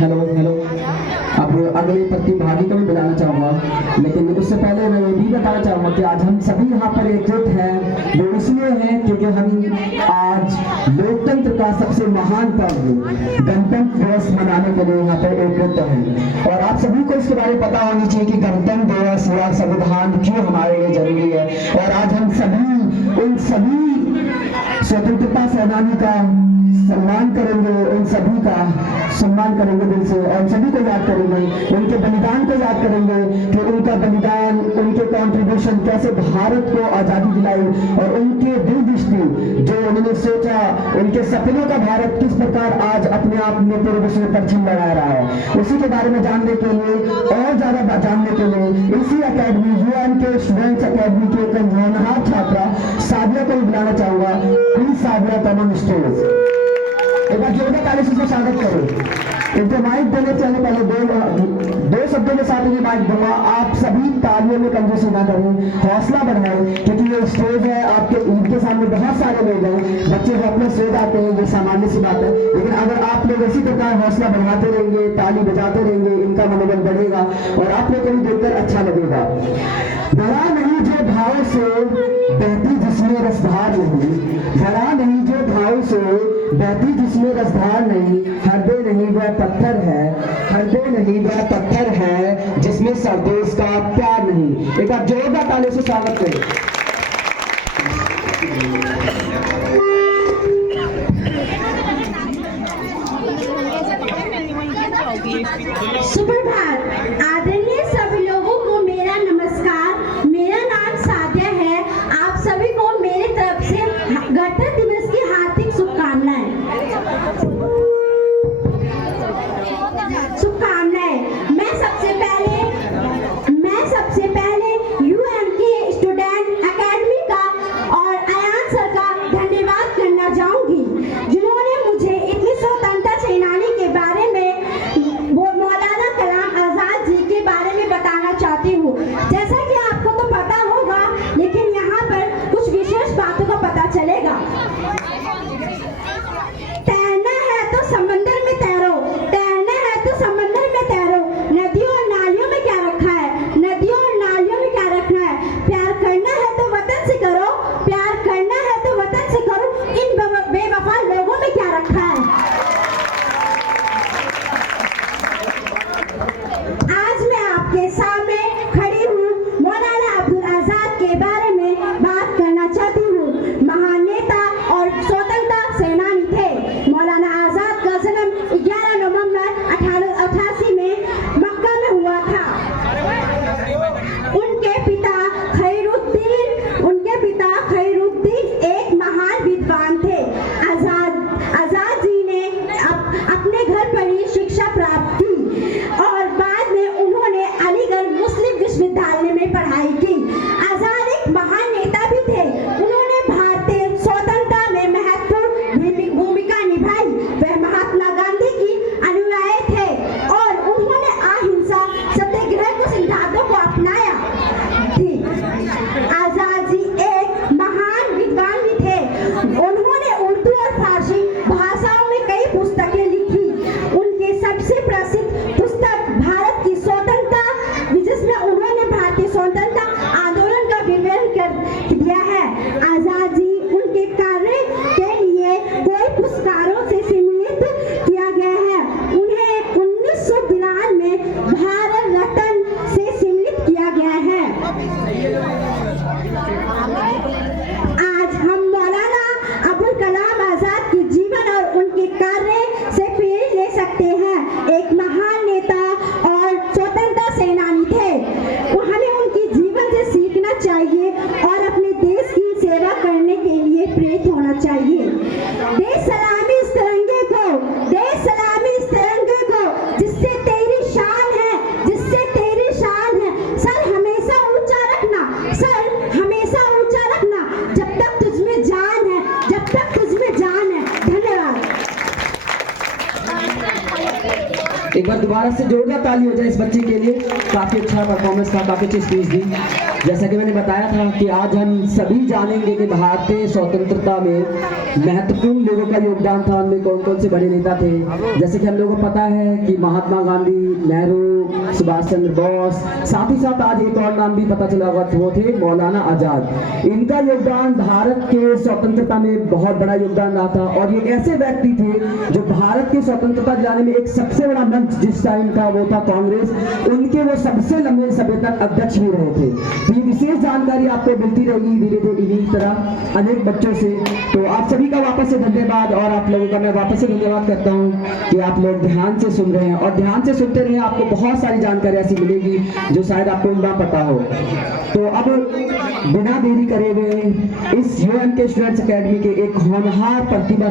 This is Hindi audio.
Hello hello. अब अगले प्रतिभागी को भी बुलाना चाहूँगा, लेकिन उससे पहले मैं ये भी बताना चाहूँगा कि आज हम सभी यहाँ पर एकजुट हैं, वो इसलिए हैं क्योंकि हम आज लोकतंत्र का सबसे महान पर्व गणतंत्र दिवस मनाने के लिए यहाँ पर एकजुट हैं। और आप सभी को इसके बारे में पता होनी चाहिए कि गणतंत्र दिवस या संविधान क्यों हमारे लिए जरूरी है। और आज हम सभी उन सभी स्वतंत्रता सेनानी का सम्मान करेंगे, उन सभी का सम्मान करेंगे दिल से, और सभी को याद करेंगे, उनके बलिदान को याद करेंगे कि उनका बलिदान, उनके कंट्रीब्यूशन कैसे भारत को आज़ादी दिलाई, और उनके दूरदृष्टि जो उन्होंने सोचा, उनके सपनों का भारत किस प्रकार आज अपने आप में पूरे विश्व में परचम लगा रहा है। उसी के बारे में जानने के लिए और ज्यादा जानने के लिए इसी अकेडमी यूएन के स्टूडेंट्स अकेडमी के एक होनहार छात्रा सादिया को बुलाना चाहूंगा। Please Sadia, come on stage. एक बार जोरदार ताली से स्वागत करो। इनको माइक देने से पहले दो शब्दों के साथ ये माइक दूंगा। आप सभी तालियों में कंजूसी ना करें, हौसला बढ़ाएं, क्योंकि ये स्टेज है, आपके इनके सामने बहुत सारे लोग हैं, बच्चे वो अपने सो जाते हैं, ये सामान्य सी बात है। लेकिन अगर आप लोग इसी प्रकार हौसला बढ़ाते रहेंगे, ताली बजाते रहेंगे, इनका मनोबल बढ़ेगा और आप लोग को भी देखकर अच्छा लगेगा। डरा नहीं जो भाव से बहती जिसमें रसधार नहीं, डरा नहीं जो भाव से बहती जिसमें रसधार नहीं, हृदय नहीं वह पत्थर है, हृदय नहीं वह पत्थर है जिसमें सरदेश का प्यार नहीं। एक बार जोरदार ताली से स्वागत करें। सुप्रभात। आदरणीय सभी लोगों को मेरा नमस्कार। मेरा नाम सादिया है। आप सभी को मेरी तरफ से गणतंत्र दिवस की हार्दिक शुभकामनाएं। मैं सबसे पहले यूएन के स्टूडेंट अकेडमी का और अयान सर का धन्यवाद करना चाहूंगी, जिन्होंने मुझे इतनी स्वतंत्रता सेनानी के बारे में, वो मौलाना कलाम आजाद जी के बारे में बताना चाहती हूँ। जैसा कि आपको तो पता होगा, लेकिन यहाँ पर कुछ विशेष बातों का पता चलेगा। तैरना है तो समंदर में तैरो, तैरना है तो समंदर में तैरो। नदियों और नालियों में क्या रखा है, नदियों और नालियों में क्या रखना है। प्यार करना है तो वतन से करो, प्यार करना है तो वतन से करो। इन बेवफा लोगों में क्या रखा है। आज मैं आपके सामने खड़ी हूँ, मौलाना अब्दुल आजाद के बारे में बात करना चाहती हूँ। महान नेता और स्वतंत्रता सेनानी थे। मौलाना आजाद का जन्म 11 नवंबर 1888 में मक्का में हुआ था। उनके पिता खैरुद्दीन एक महान विद्वान थे। आजाद जी ने अपने घर पर ही शिक्षा प्राप्त की और बाद में उन्होंने अलीगढ़ मुस्लिम विश्वविद्यालय में पढ़ाई की। आजाद एक महान नेता भी थे। उन्होंने भारतीय स्वतंत्रता में महत्वपूर्ण भूमिका निभाई। वह महात्मा गांधी की अनुयायी थे और उन्होंने अहिंसा सत्याग्रह को सिद्धांतों को अपनाया थी। आजाद जी एक महान विद्वान भी थे। उन्होंने उर्दू और फारसी भाषाओं में कई पुस्तकें लिखी। उनके सबसे प्रसिद्ध पुस्तक भारत की स्वतंत्रता, जिसमें उन्होंने भारतीय स्वतंत्रता आंदोलन का विवरण कर दिया है। आजाद जी उनके कार्य के लिए कई पुरस्कारों से सम्मानित किया गया है। उन्हें 1992 में भारत रत्न से सम्मानित किया गया है। आज हम मौलाना अबुल कलाम आजाद के जीवन और उनके कार्य से प्रेरणा ले सकते हैं। एक महान नेता और स्वतंत्रता सेनानी थे। हमें उनके जीवन से सीखना चाहिए और अपने देश की सेवा करने के लिए प्रेरित होना चाहिए। देश सलामी इस तिरंगे को, देश सलामी इस तिरंगे को, जिससे तेरी शान है, जिससे तेरी शान है। सर हमेशा ऊंचा रखना, सर हमेशा ऊंचा रखना, जब तक तुझमें जान है, जब तक तुझमें जान है। धन्यवाद। एक बार दोबारा से जोरदार ताली हो जाए इस बच्चे के लिए। काफी अच्छा परफॉर्मेंस था, काफी अच्छी स्पीच दी। जैसा कि मैंने बताया था कि आज हम सभी जानेंगे कि भारतीय स्वतंत्रता में महत्वपूर्ण लोगों का योगदान था। उनमें कौन कौन से बड़े नेता थे। जैसे कि हम लोगों को पता है कि महात्मा गांधी, नेहरू, सुभाष चंद्र बोस, साथ ही साथ आज एक और नाम भी पता चला होगा, वो थे मौलाना आजाद। इनका योगदान भारत के स्वतंत्रता में बहुत बड़ा योगदान रहा था और ये ऐसे व्यक्ति थे जो भारत की स्वतंत्रता दिलाने में एक सबसे बड़ा मंच जिस टाइम का वो था कांग्रेस, उनके वो सबसे लंबे समय तक अध्यक्ष भी रहे थे। तो ये विशेष जानकारी आपको मिलती रहेगी धीरे धीरे इन्हीं तरह अनेक बच्चों से। तो आप सभी का वापस से धन्यवाद और आप लोगों का मैं वापस से धन्यवाद करता हूँ कि आप लोग ध्यान से सुन रहे हैं और ध्यान से सुनते रहे। आपको बहुत सारी जानकारी ऐसी मिलेगी जो शायद आपको ना पता हो। तो अब बिना देरी करे हुए इस यूएन के स्टूडेंट्स अकेडमी के एक होनहार प्रतिभा